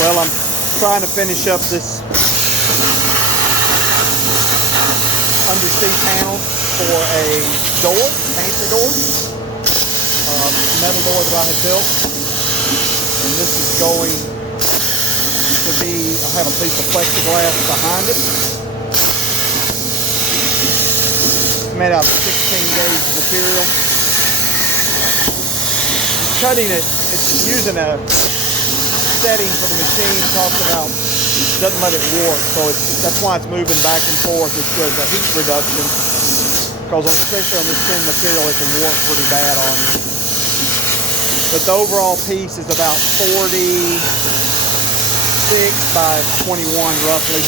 Well, I'm trying to finish up this underseat panel for a door, pantry door, metal door that I had built. And this is going to be, I have a piece of plexiglass behind it. It's made out of 16 gauge material. Cutting it, it's using a setting for the machine, talks about, doesn't let it warp, so that's why it's moving back and forth. It's good, the heat reduction, because especially on this thin material, it can warp pretty bad on you. But the overall piece is about 46 by 21 roughly.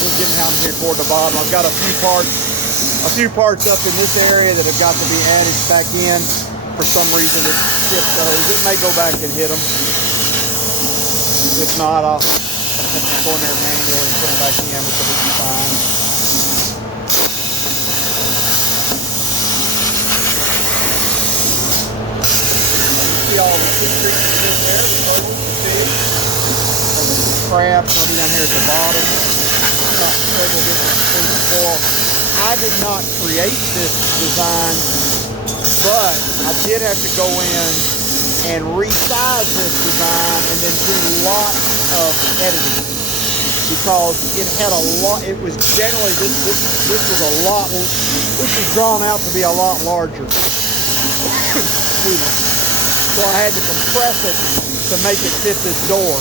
We're getting down here toward the bottom. I've got a few parts up in this area that have got to be added back in. For some reason it skipped those. It may go back and hit them. If not, I'll have to go in there manually and put them back in, which will be fine. You see all the sea creatures in there, the bubbles, the fish, and the crabs will be down here at the bottom. Got several different things of coral. I did not create this design, but I did have to go in and resize this design and then do lots of editing because it had a lot. It was generally this was a lot. This was drawn out to be a lot larger. So I had to compress it to make it fit this door,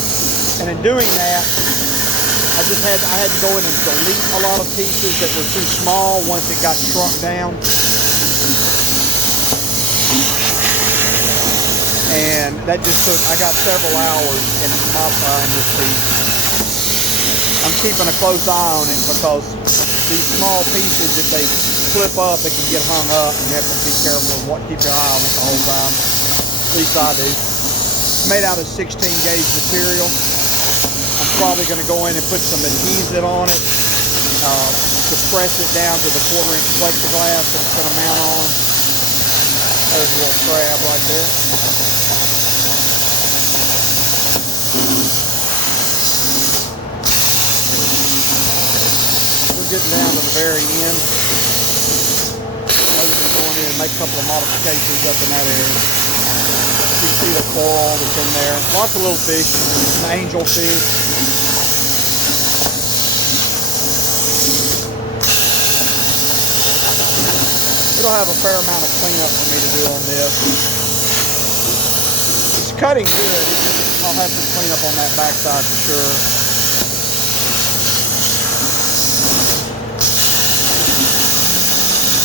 and in doing that, I had to go in and delete a lot of pieces that were too small once it got shrunk down. And that just took, I got several hours in modifying this piece. I'm keeping a close eye on it because these small pieces, if they slip up, they can get hung up, and you have to be careful of keep your eye on it the whole time. At least I do. It's made out of 16 gauge material. I'm probably going to go in and put some adhesive on it to press it down to the 1/4 inch plexiglass that it's going to mount on. There's a little crab right there. We're getting down to the very end. Other than going in and make a couple of modifications up in that area. You see the coral that's in there. Lots of little fish, some angelfish. It'll have a fair amount of cleanup for me to do on this. It's cutting good. I'll have some cleanup on that backside for sure.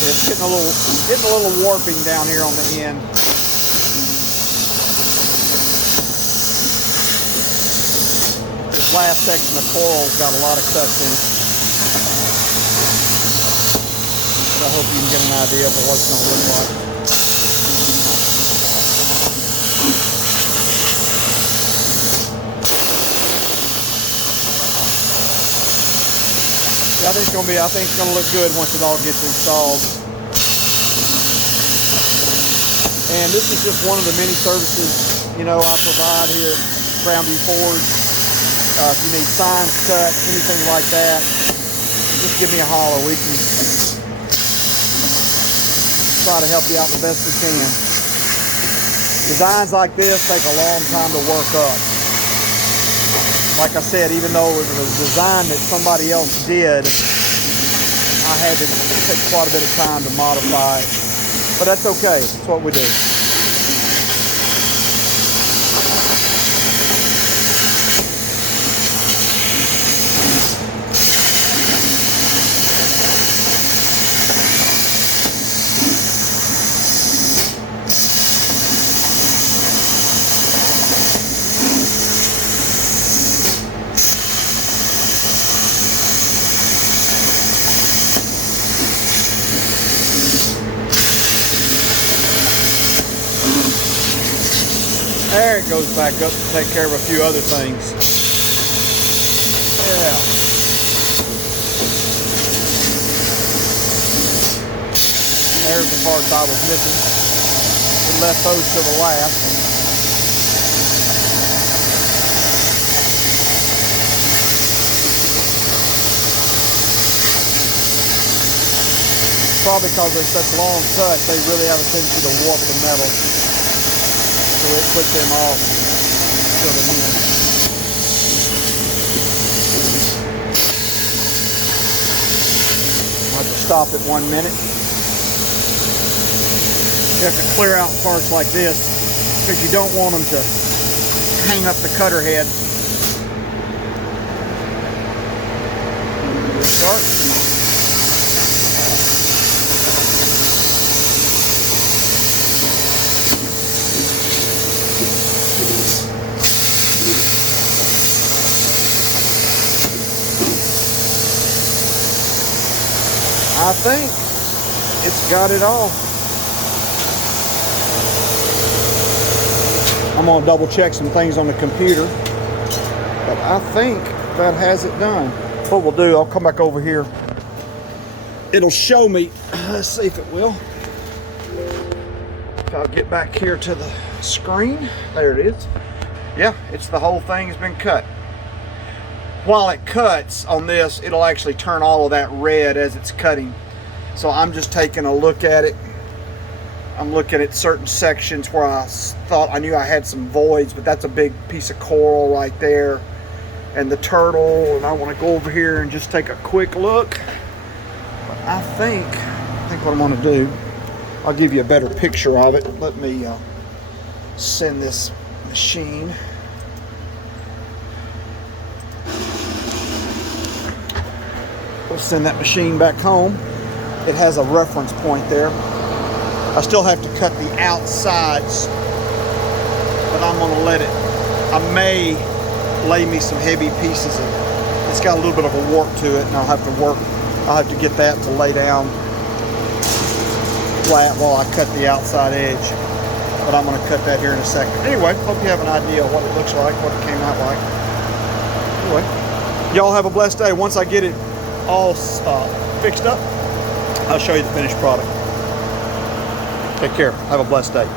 It's getting a little warping down here on the end. This last section of coral's got a lot of cuts in it. I hope you can get an idea of what it's going to look like. Yeah, I think it's going to look good once it all gets installed. And this is just one of the many services, I provide here at Crownview Ford. If you need signs cut, anything like that, just give me a holler. We can try to help you out the best we can. Designs like this take a long time to work up. Like I said, even though it was a design that somebody else did, I had to take quite a bit of time to modify it. But that's okay. That's what we do. There it goes back up to take care of a few other things. Yeah. There's the parts I was missing. We left those to the last. Probably because they're such long cuts, they really have a tendency to warp the metal. So it puts them off till the end. I'll have to stop it 1 minute. You have to clear out parts like this because you don't want them to hang up the cutter head. Start. I think it's got it all. I'm gonna double check some things on the computer, but I think that has it done. What we'll do, I'll come back over here. It'll show me, let's see if it will. If I'll get back here to the screen, there it is. Yeah, it's the whole thing has been cut. While it cuts on this, it'll actually turn all of that red as it's cutting. So I'm just taking a look at it. I'm looking at certain sections where I thought I knew I had some voids, but that's a big piece of coral right there. And the turtle, and I want to go over here and just take a quick look. But I think what I'm going to do, I'll give you a better picture of it. Let me send this machine. We'll send that machine back home. It has a reference point there. I still have to cut the outsides, but I'm gonna let it, I may lay me some heavy pieces of it. It's got a little bit of a warp to it, and I'll have to get that to lay down flat while I cut the outside edge. But I'm gonna cut that here in a second. Anyway, hope you have an idea of what it looks like, what it came out like. Anyway, y'all have a blessed day. Once I get it all fixed up, I'll show you the finished product. Take care. Have a blessed day.